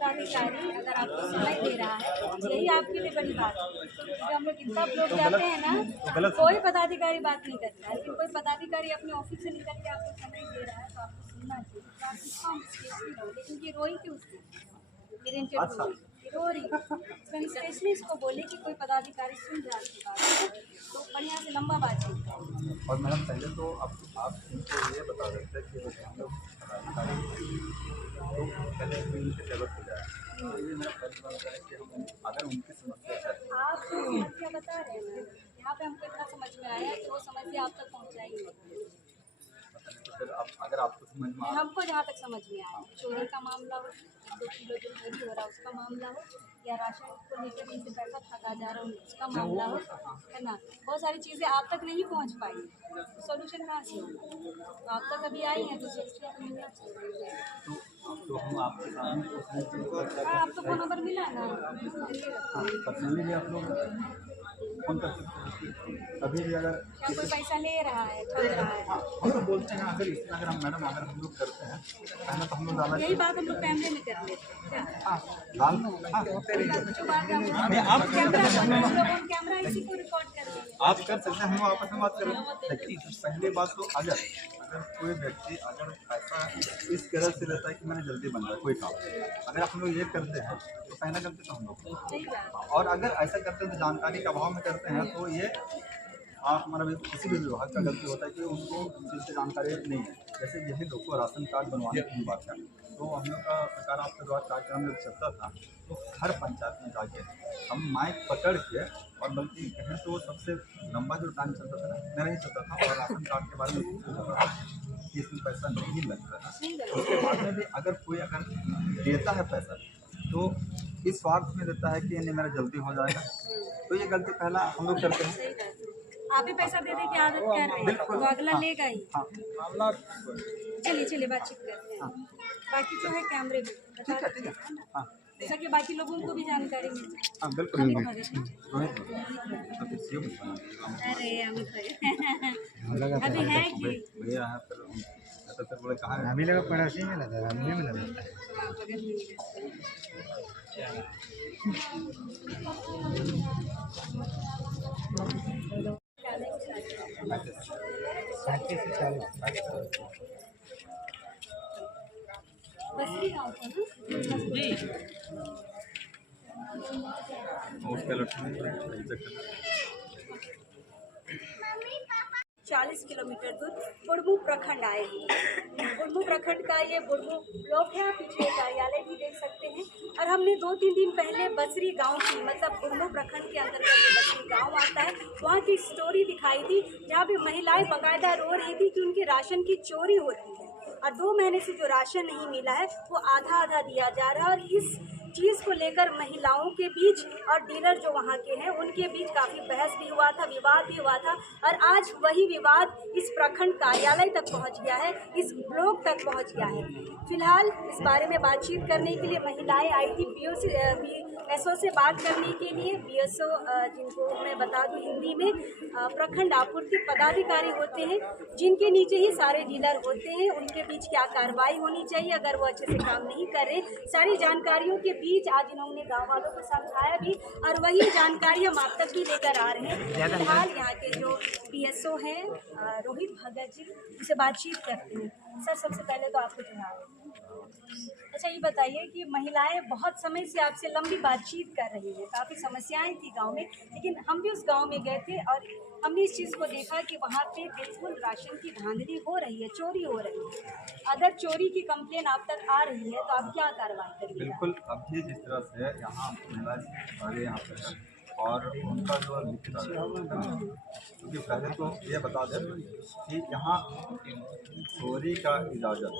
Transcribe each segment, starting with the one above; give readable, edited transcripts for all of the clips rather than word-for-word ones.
पदाधिकारी अगर आपको समय दे रहा है, यही आपके लिए बड़ी बात है। क्योंकि हम लोग इतना लोग जाते हैं ना, कोई पदाधिकारी बात नहीं करता है, लेकिन कोई पदाधिकारी अपने ऑफिस से निकल के आपको समय दे रहा है तो आपको सुनना चाहिए। तो आप इसको स्पेशली रहो, लेकिन ये रोई क्यों उसकी रो रही है, स्पेशली इसको बोले कि कोई पदाधिकारी सुन जाए आपकी बात तो बढ़िया से लंबा बातचीत करें। और मैडम पहले तो आप इनको ये बता देते हैं कि जैसे हम लोग तो पहले उनके डेवलप हो जाए, तो ये मेरा फर्ज बनता है कि हम अगर उनकी समस्या है आप जो समस्या बता रहे हैं ना, यहाँ पे हमको इतना समझ में आया कि वो समस्या आप तक पहुँचाएंगे। तो फिर आप अगर आपको समझ में आ हमको जहाँ तक समझ में आया, चोरी का मामला हो, 2 किलो जो चोरी हो रहा है उसका मामला हो, या राशन को लेकर इनसे पैसा ठगा जा रहा है उसका मामला हो, है ना, बहुत सारी चीज़ें आप तक नहीं पहुँच पाई, तो सोल्यूशन कहाँ से होगा? तो आप तक अभी आई हैं तो सोल्यूशन मिलना चाहिए। तो हम आपके सामने हाँ, आपको फ़ोन नंबर मिला ना, पर्सनली भी आप लोग फोन कर सकते हैं कभी भी अगर क्या कोई पैसा ले रहा है, ठग रहा है? हम तो बोलते हैं अगर हम मैडम अगर हम लोग करते हैं पहले तो हम लोग ज़्यादा यही बात हम लोग कैमरे में कर लेते हैं क्या? जो बात आप कैमरा इसी को रिकॉर्ड कर रहे हैं। आप कर सकते हैं, हम आपस में बात करें। पहली बात तो अगर कोई व्यक्ति अगर पैसा इस तरह से लेता है कि मैंने जल्दी बन रहा है कोई काम, अगर हम लोग ये करते हैं तो पहला गलती तो हम लोग, और अगर ऐसा करते हैं तो जानकारी के अभाव में करते हैं तो ये हमारा भी किसी भी विभाग का गलती होता है कि उनको चीज़ की जानकारी नहीं है। जैसे यही लोग को राशन कार्ड बनवाने की बात है, तो हम लोग का सरकार आपके द्वारा कार्यक्रम जब चलता था तो हर पंचायत में जाके हम माइक पकड़ के, और बल्कि कहें तो सबसे लंबा जो टाइम चलता था ना मेरा ही चलता था, और राशन कार्ड के बारे में पूछा था कि इसमें पैसा नहीं लगता है। उसके बाद में भी अगर कोई अगर देता है पैसा तो इस स्वार्थ में देता है कि नहीं मेरा जल्दी हो जाएगा, तो ये गलती पहला हम लोग करते हैं। आप ही पैसा दे की आदत कर रहे हैं तो अगला लेगा ही। चलिए चलिए बातचीत करते हैं। बाकी जो है कैमरे में बता देते हैं ना, जैसा कि बाकी लोगों को भी जानकारी मिल जाए। हाँ बिल्कुल। अरे अमित भाई अभी है कि भैया है फिर बोले कहाँ है, अभी लगा पड़ोसी में लगा अभी में लगा बसरी गाँव था ना जी। 40 किलोमीटर दूर बुढ़मू प्रखंड आए हैं। बुढ़मू प्रखंड का ये बुढ़मू ब्लॉक है, पीछे कार्यालय भी देख सकते हैं। और हमने 2-3 दिन पहले बसरी गांव की, मतलब बुढ़मू प्रखंड के अंतर्गत जो बसरी गांव आता है, वहाँ की स्टोरी दिखाई थी, जहाँ पे महिलाएं बाकायदा रो रही थी कि उनके राशन की चोरी होती है और 2 महीने से जो राशन नहीं मिला है वो आधा आधा दिया जा रहा है। और इस चीज़ को लेकर महिलाओं के बीच और डीलर जो वहाँ के हैं उनके बीच काफ़ी बहस भी हुआ था, विवाद भी हुआ था। और आज वही विवाद इस प्रखंड कार्यालय तक पहुँच गया है, इस ब्लॉक तक पहुँच गया है। फिलहाल इस बारे में बातचीत करने के लिए महिलाएं आई थी BSO से बात करने के लिए। BSO जिनको मैं बता दूं हिंदी में प्रखंड आपूर्ति पदाधिकारी होते हैं, जिनके नीचे ही सारे डीलर होते हैं। उनके बीच क्या कार्रवाई होनी चाहिए अगर वो अच्छे से काम नहीं कर रहे, सारी जानकारियों के बीच आज इन्होंने गाँव वालों को समझाया भी, और वही जानकारी हम आप तक भी लेकर आ रहे हैं। फिलहाल यहाँ के जो BSO हैं रोहित भगत जी, उनसे बातचीत करते हैं। सर सबसे पहले तो आपको जोहार। अच्छा ये बताइए कि महिलाएं बहुत समय से आपसे लंबी बातचीत कर रही हैं, काफ़ी समस्याएं थी गांव में, लेकिन हम भी उस गांव में गए थे और हमने इस चीज़ को देखा कि वहाँ पे बिल्कुल राशन की धांधली हो रही है, चोरी हो रही है। अगर चोरी की कंप्लेन आप तक आ रही है तो आप क्या कार्रवाई करेंगे? बिल्कुल, अभी जिस तरह से यहाँ महिलाएं आगे यहाँ पे है और उनका जो लिखित क्योंकि पहले तो ये बता दें कि यहाँ चोरी का इजाज़त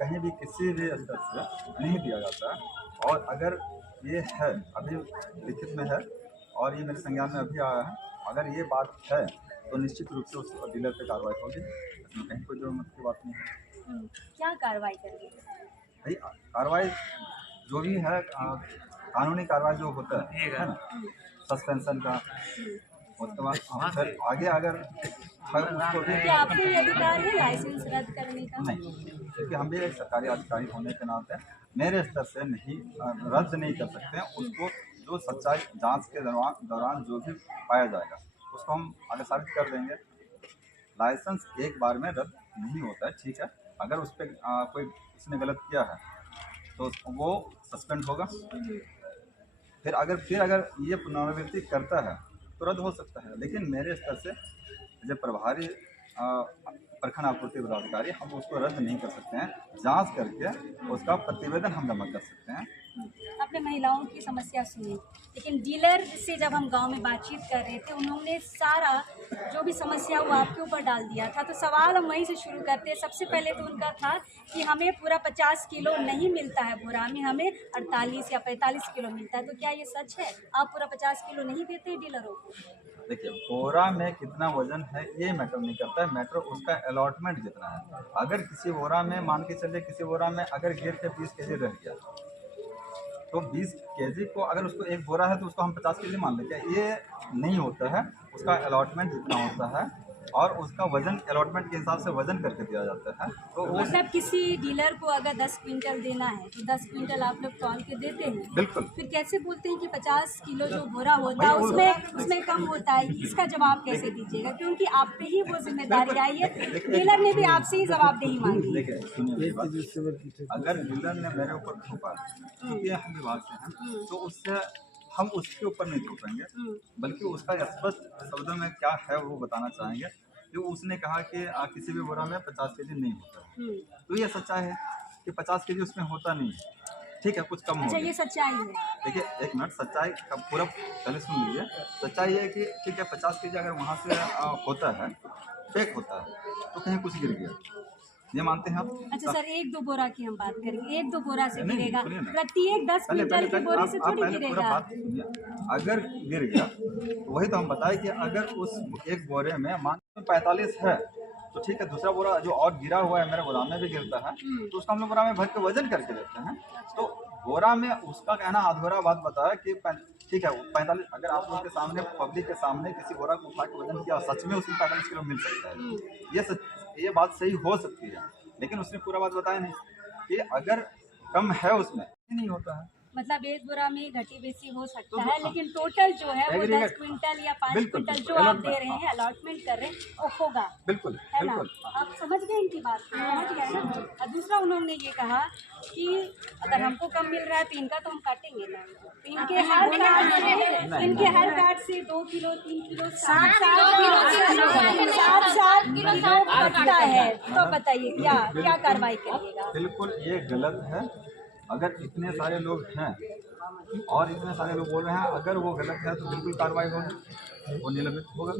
कहीं भी किसी भी स्तर से नहीं दिया जाता है। और अगर ये है अभी लिखित में है और ये मेरे संज्ञान में अभी आया है, अगर ये बात है तो निश्चित रूप से उस डीलर पे कार्रवाई होगी, इसमें कहीं कोई जरूरत की बात नहीं है। क्या कार्रवाई करेंगे भाई? कार्रवाई जो भी है कानूनी कार्रवाई जो होता है ना, सस्पेंशन का उसके बाद हम फिर आगे अगर उसको भी क्या आपको ये अधिकार है लाइसेंस रद्द करने का? नहीं, क्योंकि हम भी एक सरकारी अधिकारी होने के नाते मेरे स्तर से नहीं रद्द नहीं कर सकते हैं उसको। जो सच्चाई जांच के दौरान जो भी पाया जाएगा उसको हम आगे साबित कर देंगे। लाइसेंस एक बार में रद्द नहीं होता है, ठीक है। अगर उस पर कोई उसने गलत किया है तो वो सस्पेंड होगा। फिर अगर ये पुनरावृत्ति करता है तो रद्द हो सकता है। लेकिन मेरे स्तर से जब प्रभारी प्रखंड आपूर्ति पदाधिकारी हम उसको रद्द नहीं कर सकते हैं। जांच करके उसका प्रतिवेदन हम जमा कर सकते हैं। आपने महिलाओं की समस्या सुनी, लेकिन डीलर से जब हम गांव में बातचीत कर रहे थे उन्होंने सारा जो भी समस्या वो आपके ऊपर डाल दिया था। तो सवाल हम वहीं से शुरू करते हैं। सबसे पहले तो उनका था कि हमें पूरा 50 किलो नहीं मिलता है बोरा में, हमें 48 या 45 किलो मिलता है। तो क्या ये सच है, आप पूरा 50 किलो नहीं देते हैं डीलरों को? देखिए, बोरा में कितना वजन है ये मैटर नहीं करता है, मैटर उसका अलॉटमेंट कितना है। अगर किसी बोरा में मान के चलिए किसी बोरा में अगर गिर के 20 केजी रह गया तो 20 केजी को अगर उसको एक बोरा है तो उसको हम 50 केजी मान लेते हैं। ये नहीं होता है, उसका अलॉटमेंट जितना होता है और उसका वजन अलॉटमेंट के हिसाब से वजन करके दिया जाता है। तो वो मतलब किसी डीलर को अगर 10 क्विंटल देना है तो 10 क्विंटल आप लोग तौल के देते हैं। बिल्कुल। फिर कैसे बोलते हैं कि 50 किलो जो बोरा होता है उसमें कम होता है? इसका जवाब कैसे दीजिएगा, क्योंकि आप पे ही वो जिम्मेदारी आई है। डीलर ने भी आपसे ही जवाबदेही मांगी। देखिए, सुनिए मेरी बात। अगर डीलर ने मेरे ऊपर थोपा क्योंकि हम विभाग से हैं तो उससे हम उसके ऊपर नहीं थोपेंगे, बल्कि उसका स्पष्ट शब्दों में क्या है वो बताना चाहेंगे। जो उसने कहा कि किसी भी बोरा में 50 केजी नहीं होता है, तो ये सच्चाई है कि 50 केजी उसमें होता नहीं है, ठीक है, कुछ कम हो अच्छा, गया। ये सच्चाई है। देखिए, एक मिनट, सच्चाई का पूरा पहले सुन लीजिए। सच्चाई ये है कि ठीक है 50 केजी अगर वहाँ से होता है, फेक होता है, तो कहीं कुछ गिर गया, ये मानते हैं आप? अच्छा सर, 1-2 बोरा की हम बात करेंगे। 1-2 बोरा से नहीं, गिरेगा, सुनिए ना। प्रत्येक 10 क्विंटल के बोरे से आप थोड़ी पहले पूरा गिरेगा। बात सुनिए। अगर गिर गया तो वही तो हम बताए कि अगर उस एक बोरे में मान 45 है तो ठीक है, दूसरा बोरा जो और गिरा हुआ है मेरे गोदाम में भी गिरता है तो उसका हम लोग बोरा में भर के वजन करके देते हैं। तो बोरा में उसका कहना अधूरा बात बताया कि ठीक है 45, अगर आप लोग के सामने पब्लिक के सामने किसी बोरा को उठा के वजन किया सच में उसमें 45 किलो मिल सकता है, ये बात सही हो सकती है। लेकिन उसने पूरा बात बताया नहीं कि अगर कम है उसमें नहीं होता है। मतलब एक बोरा में घटी बेची हो सकता है, लेकिन टोटल जो है वो 10 क्विंटल या 5 क्विंटल जो आप दे रहे हैं, अलॉटमेंट कर रहे हैं, वो होगा। बिल्कुल, है ना? बिल्कुल। आप समझ गए इनकी बात, समझ गए ना? और दूसरा उन्होंने ये कहा कि अगर हमको कम मिल रहा है तो इनका तो हम काटेंगे ना। तो इनके हर कार्ड से 2 किलो 3 किलो 7 किलो कटता है। तो बताइए क्या कार्रवाई करिएगा? बिल्कुल ये गलत है। अगर इतने सारे लोग हैं और इतने सारे लोग बोल रहे हैं, अगर वो गलत है तो बिल्कुल कार्रवाई होगी, वो निलंबित होगा।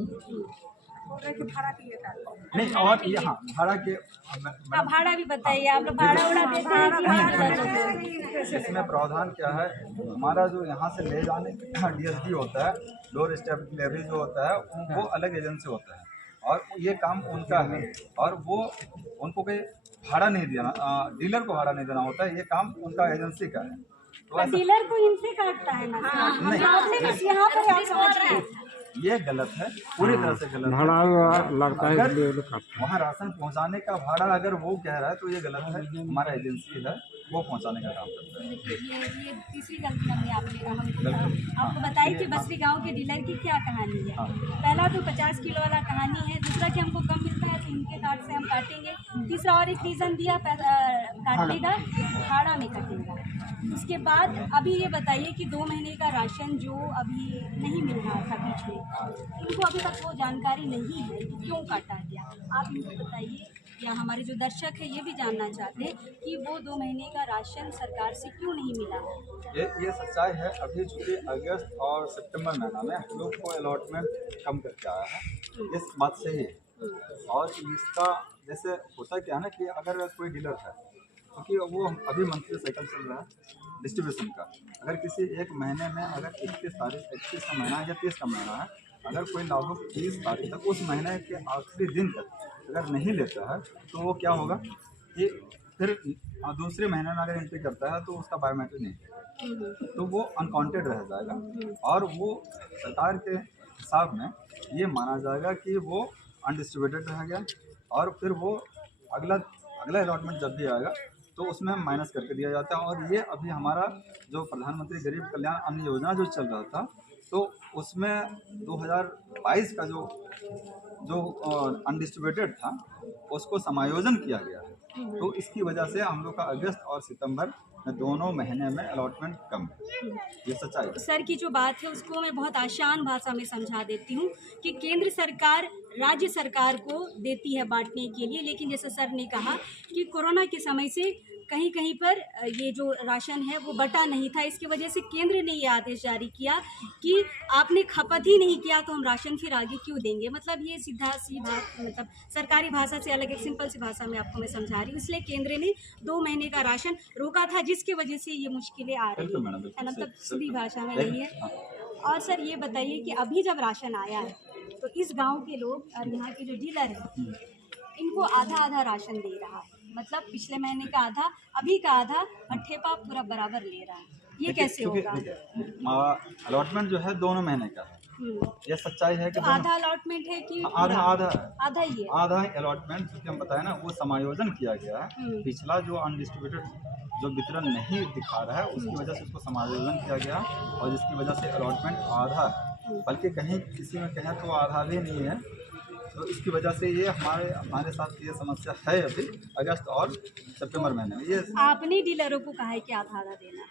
नहीं, और ये हाँ भाड़ा के भाड़ा भी बताइए, आप लोग भाड़ा उड़ा देते हैं कि इसमें प्रावधान क्या है? हमारा जो यहाँ से ले जाने DSD होता है, डोर स्टेप डिलीवरी जो होता है, वो अलग एजेंसी होता है और ये काम उनका है और वो उनको कोई भाड़ा नहीं देना, डीलर को भाड़ा नहीं देना होता है, ये काम उनका एजेंसी का है। तो डीलर को इनसे काटता है ना? नहीं, यहाँ पर आप समझ रहे हैं, ये गलत है, पूरी तरह से गलत है। लगता है इसलिए वो लोग काटते हैं। वहाँ राशन पहुँचाने का भाड़ा अगर वो कह रहा है तो ये गलत है। हमारा एजेंसी है, वो पहुँचाने का काम करता है। देखिए ये तीसरी गलती हमने आपको बताई कि बसरी गांव के डीलर की क्या कहानी है। पहला तो 50 किलो वाला कहानी है, दूसरा कि हमको कम मिलता है तो इनके कार्ड से हम काटेंगे, तीसरा और एक रीज़न दिया काटने का, भाड़ा में कटेगा। उसके बाद अभी ये बताइए कि 2 महीने का राशन जो अभी नहीं मिल रहा था बीच में, इनको अभी तक वो जानकारी नहीं है कि क्यों काटा गया। आप इनको बताइए, या हमारे जो दर्शक है ये भी जानना चाहते हैं कि वो 2 महीने का राशन सरकार से क्यों नहीं मिला। ये सच्चाई है। अभी चूँकि अगस्त और सितंबर महीना में हम लोग को अलॉटमेंट कम करके आया है, इस बात सही है। और इसका जैसे होता क्या है ना कि अगर कोई डीलर है क्योंकि वो अभी मंथली साइकिल चल रहा है डिस्ट्रीब्यूशन का, अगर किसी एक महीने में अगर 21 का महीना या 30 का महीना है, अगर कोई लाभुक 30 तारीख तक उस महीने के आखिरी दिन तक अगर नहीं लेता है तो वो क्या होगा कि फिर दूसरे महीने में अगर एंट्री करता है तो उसका बायोमेट्रिक नहीं, तो वो अनकाउंटेड रह जाएगा और वो सरकार के हिसाब में ये माना जाएगा कि वो अनडिस्ट्रीब्यूटेड रह गया, और फिर वो अगला अगला अलॉटमेंट जब भी आएगा तो उसमें माइनस करके दिया जाता है। और ये अभी हमारा जो प्रधानमंत्री गरीब कल्याण अन्न योजना जो चल रहा था, तो उसमें 2022 का जो अनडिस्ट्रीब्यूटेड था उसको समायोजन किया गया है। तो इसकी वजह से हम लोग का अगस्त और सितंबर में दोनों महीने में अलॉटमेंट कम है, ये सच्चाई है। सर की जो बात है उसको मैं बहुत आसान भाषा में समझा देती हूँ कि केंद्र सरकार राज्य सरकार को देती है बांटने के लिए, लेकिन जैसे सर ने कहा कि कोरोना के समय से कहीं कहीं पर ये जो राशन है वो बटा नहीं था, इसकी वजह से केंद्र ने ये आदेश जारी किया कि आपने खपत ही नहीं किया तो हम राशन फिर आगे क्यों देंगे। मतलब ये सीधा सी बात, मतलब सरकारी भाषा से अलग एक सिंपल सी भाषा में आपको मैं समझा रही हूँ। इसलिए केंद्र ने 2 महीने का राशन रोका था, जिसकी वजह से ये मुश्किलें आ रही है। मतलब सीधी भाषा में यही है। और सर ये बताइए कि अभी जब राशन आया है तो इस गांव के लोग और यहाँ के जो डीलर हैं इनको आधा आधा राशन दे रहा है, मतलब पिछले महीने का आधा, अभी का आधा, और ठेपा पूरा बराबर ले रहा है। ये कैसे होगा? अलॉटमेंट जो है दोनों महीने का है, ये सच्चाई है कि तो आधा अलॉटमेंट है कि आधा आधा आधा ही है? आधा अलॉटमेंट क्योंकि हम बताए ना वो समायोजन किया गया है। पिछला जो अनडिस्ट्रीब्यूटेड जो वितरण नहीं दिखा रहा है उसकी वजह से उसको समायोजन किया गया, और जिसकी वजह से अलॉटमेंट आधा है, बल्कि कहीं किसी में कहें तो आधा भी नहीं है। तो इसकी वजह से ये हमारे साथ ये समस्या है अभी अगस्त और सितंबर महीने में। ये आपने डीलरों को कहा है कि आधा आधा देना है?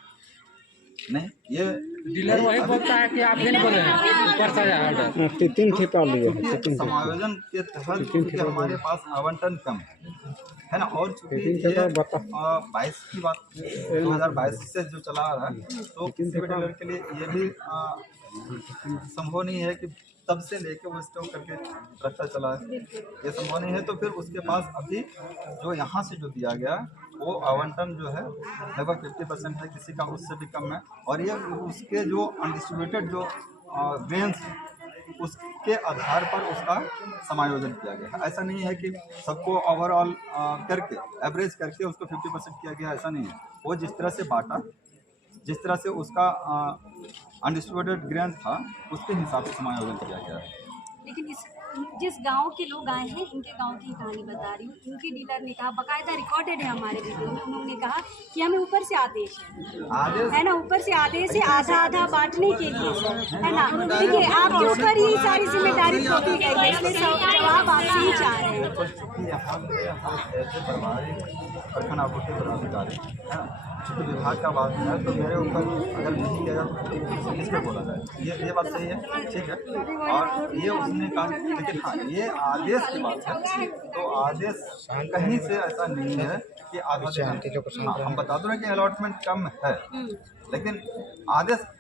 नहीं, ये डीलर वही बोलता है कि आप नहीं बोले ऊपर से ऑर्डर तीन ठेपा लिया समायोजन के तहत क्योंकि हमारे पास आवंटन कम है ना, और चूंकि ये 22 की बात 2022 से जो चला आ रहा है, तो किसी भी डीलर के लिए ये भी संभव नहीं है कि तब से लेके वो स्टॉक करके रखता चला है, ये संभव नहीं है। तो फिर उसके पास अभी जो यहाँ से जो दिया गया वो आवंटन जो है लगभग 50% है, किसी का उससे भी कम है। और ये उसके जो अनडिस्ट्रीब्यूटेड जो ग्रेन्स उसके आधार पर उसका समायोजन किया गया है। ऐसा नहीं है कि सबको ओवरऑल करके एवरेज करके उसको 50% किया गया, ऐसा नहीं है। वो जिस तरह से बांटा, जिस तरह से उसका अनडिस्ट्रीब्यूटेड ग्रेन था उसके हिसाब से समायोजन किया गया है। लेकिन जिस गांव के लोग आए हैं इनके गांव की कहानी बता रही हूँ। इनके डीलर ने कहा, बाकायदा रिकॉर्डेड है हमारे वीडियो में, उन्होंने कहा कि हमें ऊपर से आदेश है ना, ऊपर से आदेश है आधा आधा बांटने के लिए, है ना। देखिए आपके ऊपर ही सारी जिम्मेदारी थोपी गई है, इसलिए जवाब आपसे ही चाह रहे हैं। प्रखंड आपूर्ति पदाधिकारी है ना, चूँकि विभाग का बात है तो मेरे ऊपर अगर नहीं गया तो किस पे बोला जाए, ये बात सही है, ठीक है। और ये उसने कहा, लेकिन हाँ ये आदेश की बात है, तो आदेश कहीं से ऐसा नहीं है कि आधा देना। हाँ, हम बता दो ना कि अलॉटमेंट कम है, लेकिन आदेश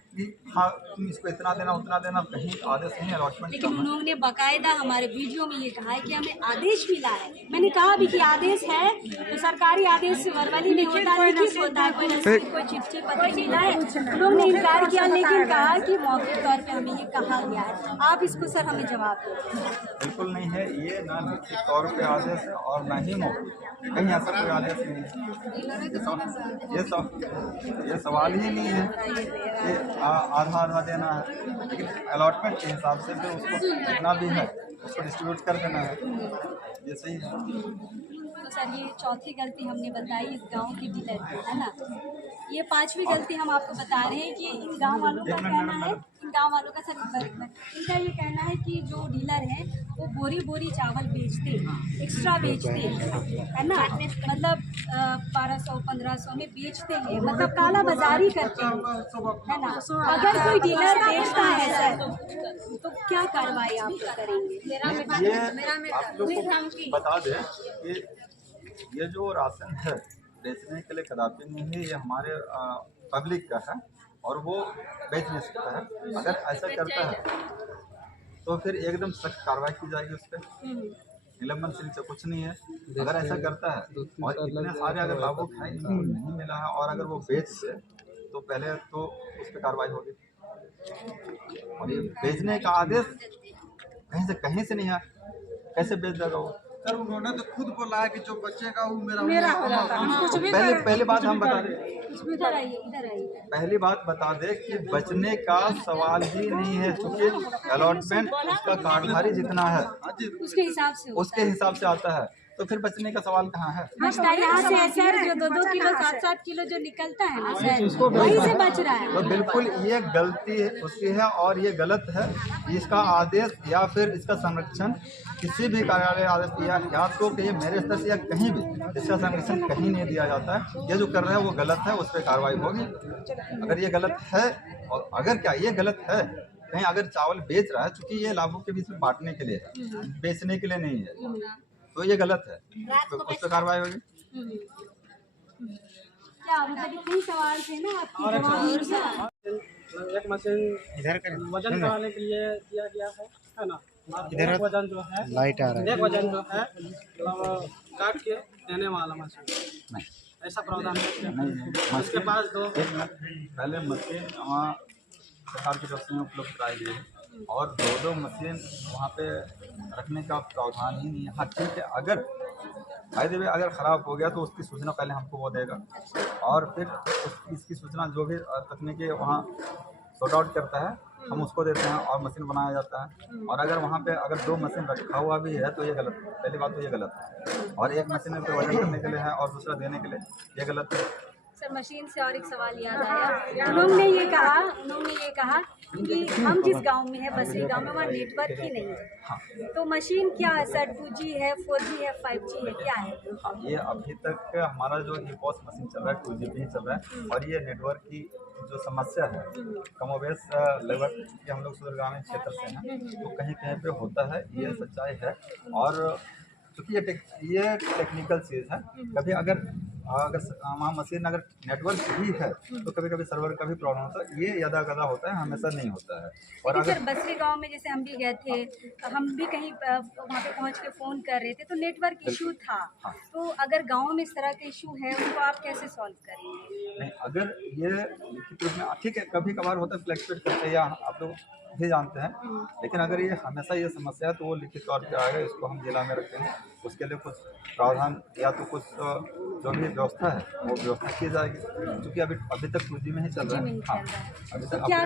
हाँ तुम इसको इतना देना उतना देना, कहीं आदेश नहीं, अलॉटमेंट। लेकिन उन्होंने बाकायदा हमारे वीडियो में ये कहा है कि हमें आदेश मिला है। मैंने कहा भी कि आदेश है तो सरकारी आदेश वर्बली नहीं होता, लिखित होता है, कोई चिट्ठी पत्र मिला है। उन्होंने इनकार किया, लेकिन कहा कि मौखिक तौर पे हमें ये कहा गया है। आप इसको सर हमें जवाब दो। बिल्कुल नहीं है, ये ना लिखित तौर पे आदेश है और ना ही मौखिक, कहीं ऐसा कोई आदेश नहीं है। ये सवाल ही नहीं है कि आधा आधा देना है, लेकिन अलॉटमेंट के हिसाब से फिर उसको जितना भी है उसको डिस्ट्रीब्यूट कर देना है, ये सही है। तो सर ये चौथी गलती हमने बताई इस गांव की डीलर की, है ना। ये 5वीं गलती हम आपको बता रहे हैं कि इन गांव वालों का कहना है, इन गांव वालों का सर इनका ये कहना है कि जो डीलर है वो बोरी बोरी चावल बेचते हैं, एक्स्ट्रा बेचते हैं, है ना। मतलब 1200-1500 में बेचते हैं, मतलब काला बाजारी करते हैं, है ना। अगर कोई डीलर बेचता है सर तो क्या कार्रवाई आप करेंगे? ये आप लोग को बता दें कि ये जो राशन है बेचने के लिए कदापि नहीं है, ये हमारे पब्लिक का है और वो बेच नहीं सकता है। अगर ऐसा करता है तो फिर एकदम सख्त कार्रवाई की जाएगी उस पर, निलंबन से कुछ नहीं है। अगर ऐसा करता है और इतने सारे अगर लाभुक हैं इनको नहीं मिला है और अगर वो बेच दे तो पहले तो उस पर कार्रवाई होगी। और ये बेचने का आदेश कहीं से नहीं है, कैसे बेच देगा वो? सर उन्होंने तो खुद बोला है कि जो बचेगा वो मेरा हो जाता है। पहले बात हम बता दें, इधर आइए पहली बात बता दे कि बचने का सवाल ही नहीं है, क्योंकि अलॉटमेंट उसका कार्डधारी जितना है उसके हिसाब से उसके हिसाब से आता है, तो फिर बचने का सवाल कहाँ है। बचता यहाँ से है सर, जो 2-2 किलो 7-7 किलो जो निकलता है ना सर, वहीं से बच रहा है। तो बिल्कुल ये गलती उसकी है और ये गलत है। इसका आदेश या फिर इसका संरक्षण किसी भी कार्यालय आदेश या तो कि ये मेरे स्तर से या कहीं भी इसका संरक्षण कहीं नहीं दिया जाता है। ये जो कर रहे हैं वो गलत है, उस पर कार्रवाई होगी। अगर ये गलत है, और अगर क्या ये गलत है, कहीं अगर चावल बेच रहा है, चूँकि ये लाभों के बीच में बांटने के लिए है, बेचने के लिए नहीं है, तो ये गलत है, तो उस पर कार्रवाई होगी। क्या मतलब इतने सवाल थे ना आपकी जवाब मिल गया? एक मशीन वजन कराने के लिए दिया गया है ना। एक वजन जो है लाइट आ रहा है, एक वजन जो है मतलब काट के देने वाला मशीन, ऐसा प्रावधान है। उसके पास दो पहले मशीन वहाँ सरकार की तरफ से उपलब्ध कराई गई है और दो मशीन वहाँ पे रखने का प्रावधान ही नहीं है। हाँ ठीक है, अगर फायदे में अगर ख़राब हो गया तो उसकी सूचना पहले हमको वो देगा और फिर इसकी सूचना जो भी तकनीकी वहाँ सॉर्ट आउट करता है हम उसको देते हैं और मशीन बनाया जाता है। और अगर वहाँ पे अगर 2 मशीन रखा हुआ भी है तो ये गलत है। पहली बात तो ये गलत है, और एक मशीन में फिर वजन करने के लिए है और दूसरा देने के लिए, ये गलत है। सर मशीन से और एक सवाल याद आया, उन्होंने ये कहा कि हम जिस गांव में है बसरी गांव में वहाँ नेटवर्क ही नहीं है, तो मशीन क्या है सर, 2G है, 4G है, 5G है, क्या है? ये अभी तक हमारा जो ई-पॉस मशीन चल रहा है 2G पे ही चल रहा है और ये नेटवर्क की जो समस्या है कमोबेश लगभग कि हम लोग सुदूर ग्रामीण क्षेत्र से हैं तो कहीं कहीं पे होता है, ये सच्चाई है। और क्योंकि ये टेक्निकल चीज़ है, कभी अगर वहाँ मशीन अगर नेटवर्क भी है तो कभी कभी सर्वर का भी प्रॉब्लम होता है, ये यदा कदा होता है, हमेशा नहीं होता है। और लेकिन सर बसरी गांव में जैसे हम भी गए थे, हम भी कहीं वहाँ पे पहुँच के फ़ोन कर रहे थे तो नेटवर्क इशू था, तो अगर गांव में इस तरह का इशू है उसको आप कैसे सॉल्व करेंगे? नहीं, अगर ये लिखित रूप में ठीक है, कभी कभार होता है फ्लैक्चुएट करते हैं या आप लोग भी जानते हैं, लेकिन अगर ये हमेशा ये समस्या है तो वो लिखित तौर पे आएगा, इसको हम जिला में रखेंगे, उसके लिए कुछ प्रावधान या तो कुछ जो भी व्यवस्था है वो व्यवस्था की जाएगी, क्योंकि अभी तक 2G में ही चल रहा है। हाँ, अभी तक क्या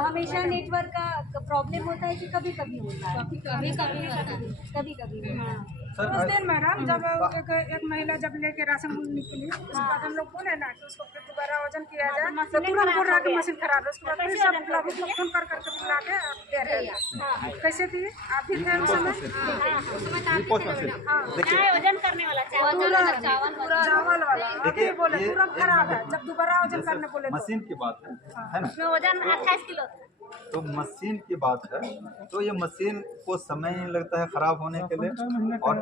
हमेशा नेटवर्क का प्रॉब्लम होता है कि कभी कभी होता है? कभी कभी सर उस दिन मैडम जब एक महिला जब लेके राशन निकली, उसके बाद हम लोग बोले ना कि उसको फिर दोबारा वजन किया जाए, तो तुरंत बोल रहा कि मशीन खराब है। उसके बाद फिर सब लाभुक को फोन कर करके बुला के दे रहे हैं। कैसे दिए? आप भी थे उस समय? ई-पॉस मशीन देखिए, वजन करने वाला चावल वाला आप ही बोले तुरंत खराब है, जब दोबारा वजन करने बोले मशीन की बात है ना, वजन 28 किलो था। तो मशीन की बात है तो ये मशीन को समय नहीं लगता है ख़राब होने के लिए, और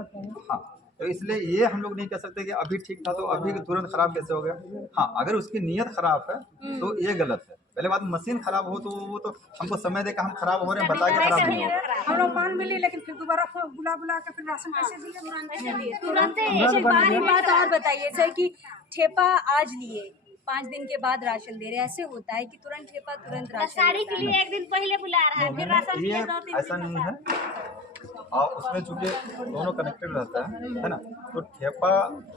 हाँ तो इसलिए ये हम लोग नहीं कह सकते कि अभी ठीक था तो अभी तुरंत ख़राब कैसे हो गया। हाँ, अगर उसकी नीयत ख़राब है तो ये गलत है। पहले बात मशीन ख़राब हो तो वो तो हमको समय देकर हम ख़राब हो रहे हैं, बता के ख़राब नहीं हो। हम लोग मान मिली, लेकिन फिर दोबारा बुला के फिर राशन कैसे दिए? तुरंत एक बात और बताइए सर कि ठेपा आज लिए 5 दिन के बाद राशन दे रहे हैं, ऐसे होता है कि तुरंत ठेपा तुरंत राशन? साड़ी के लिए एक दिन पहले बुला रहा है, फिर राशन ये ऐसा नहीं है, और उसमें चूंकि दोनों कनेक्टेड रहता है ना, तो ठेपा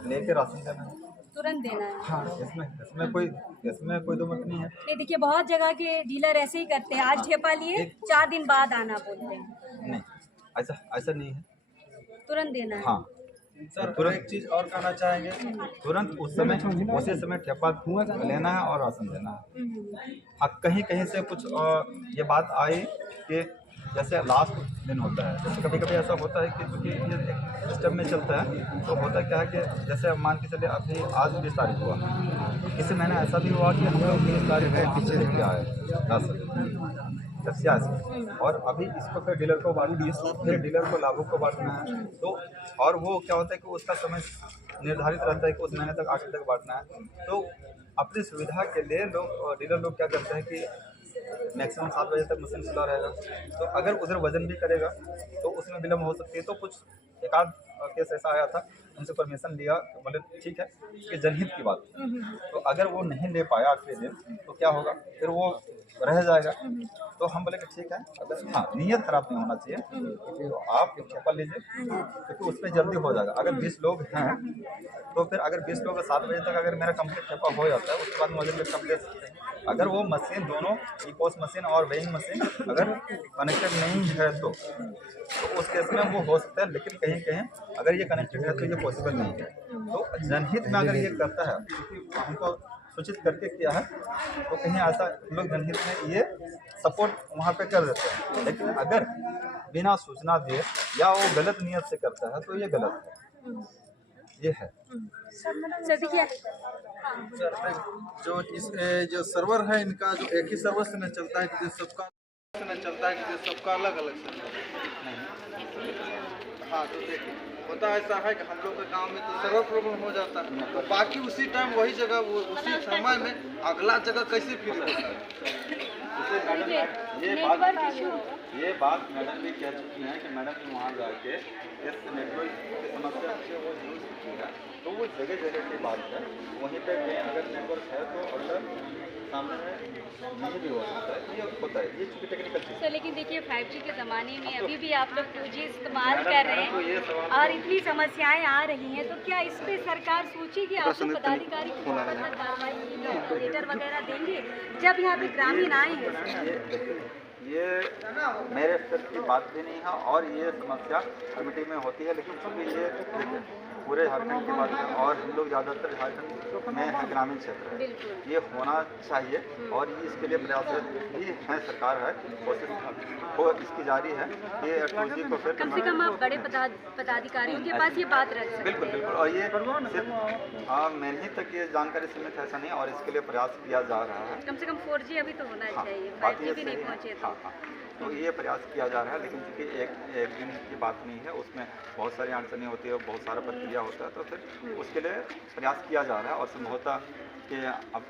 लेके राशन देना है, तुरंत देना है। हाँ, इसमें कोई दो मत नहीं है। नहीं देखिए, बहुत जगह के डीलर ऐसे ही करते हैं, आज ठेपा लिए 4 दिन बाद आना बोलते हैं। नहीं, ऐसा नहीं है, तुरंत देना है। हाँ सर, तुरंत एक चीज़ और कहना चाहेंगे, तुरंत उसी समय ठेपा लेना है और राशन देना है। अब कहीं से कुछ ये बात आई कि जैसे लास्ट दिन होता है, जैसे कभी कभी ऐसा होता है कि क्योंकि ये सिस्टम में चलता है तो होता क्या है कि जैसे मान के चले अभी आज 20 तारीख हुआ, किसी महीने ऐसा भी हुआ कि हम लोग 20 तारीख को पीछे लेके आए राशन से, और अभी इसको फिर डीलर को बांटना है, फिर डीलर को लाभुक को बांटना है, तो और वो क्या होता है कि उसका समय निर्धारित रहता है कि उस महीने तक आखिर तक बांटना है। तो अपनी सुविधा के लिए डीलर लोग क्या करते हैं कि मैक्सिमम 7 बजे तक मशीन खुला रहेगा, तो अगर उधर वजन भी करेगा तो उसमें विलम्ब हो सकती है। तो कुछ एकाध केस ऐसा आया था, उनसे परमिशन लिया, बोले ठीक है कि जनहित की बात, तो अगर वो नहीं ले पाया आखिरी दिन तो क्या होगा, फिर वो रह जाएगा। तो हम बोले कि ठीक है, अगर हाँ नीयत खराब नहीं होना चाहिए तो आप एक छापा लीजिए, क्योंकि उसमें जल्दी हो जाएगा। अगर 20 लोग हैं तो फिर अगर 20 लोग 7 बजे तक अगर मेरा कंप्लीट छापा हो जाता है, उसके बाद मुझे लैपटॉप दे सकते हैं। अगर वो मशीन दोनों ई-पोस्ट मशीन और वेइंग मशीन अगर कनेक्टेड नहीं है तो उस केस में वो हो सकता है, लेकिन कहीं कहीं अगर ये कनेक्टेड है तो ये पॉसिबल नहीं है। तो जनहित में अगर ये करता है, क्योंकि हमको सूचित करके किया है, तो कहीं ऐसा लोग जनहित में ये सपोर्ट वहाँ पे कर देते हैं। लेकिन अगर बिना सूचना दिए या वो गलत नियत से करता है तो ये गलत है, ये है। सर देखिए जो इस जो सर्वर है इनका, जो एक ही सर्वर से न चलता है कि जो सबका से न चलता है कि जो सबका अलग अलग सर्वर नहीं। हाँ तो देखिए होता ऐसा है कि हम लोग के गांव में तो सर्वर प्रॉब्लम हो जाता है, तो बाकी उसी टाइम वही जगह वो उसी समय में अगला जगह कैसे फ्री होता है। ये बात मैडम भी कह चुकी हैं कि मैडम ने वहाँ जाके इस नेटवर्क की समस्या से वो यूज़ की है, तो वो जगह जगह की बात है। वहीं पे कहीं अगर नेटवर्क है तो अगर सामने में नहीं भी हो सकता है, ये होता है, ये चूँकि टेक्निकल चीज़ तो लेकिन देखिए 5G के ज़माने में अभी भी आप लोग 2G इस्तेमाल कर रहे हैं और इतनी समस्याएं आ रही हैं, तो क्या इस पे सरकार सोचेगी, आप लोग पदाधिकारी को कार्रवाई लेटर वगैरह देंगे जब यहाँ पे ग्रामीण आए हैं? ये मेरे स्तर की बात भी नहीं है और ये समस्या कमेटी में होती है, लेकिन चूँकि ये देखिए पूरे झारखंड की बात है और हम लोग ज़्यादातर झारखंड में है, ग्रामीण क्षेत्र है, ये होना चाहिए और ये इसके लिए प्रयासरत भी है, सरकार है, कोशिश हो इसकी जारी है कि 2G को फिर कम से कम आप बड़े पदाधिकारियों के पास ये बात रख सकते हैं। बिल्कुल बिल्कुल, और ये सिर्फ मेरे ही तक ये जानकारी सीमित ऐसा नहीं, और इसके लिए प्रयास किया जा रहा है। कम से कम 4G अभी तो होना चाहिए, बात 5G ये भी नहीं सही है। पहुँचे हाँ हाँ, तो ये प्रयास किया जा रहा है, लेकिन चूँकि एक दिन की बात नहीं है, उसमें बहुत सारी अड़चनें होती है, बहुत सारा प्रक्रिया होता है, तो फिर उसके लिए प्रयास किया जा रहा है और संभवतः कि अब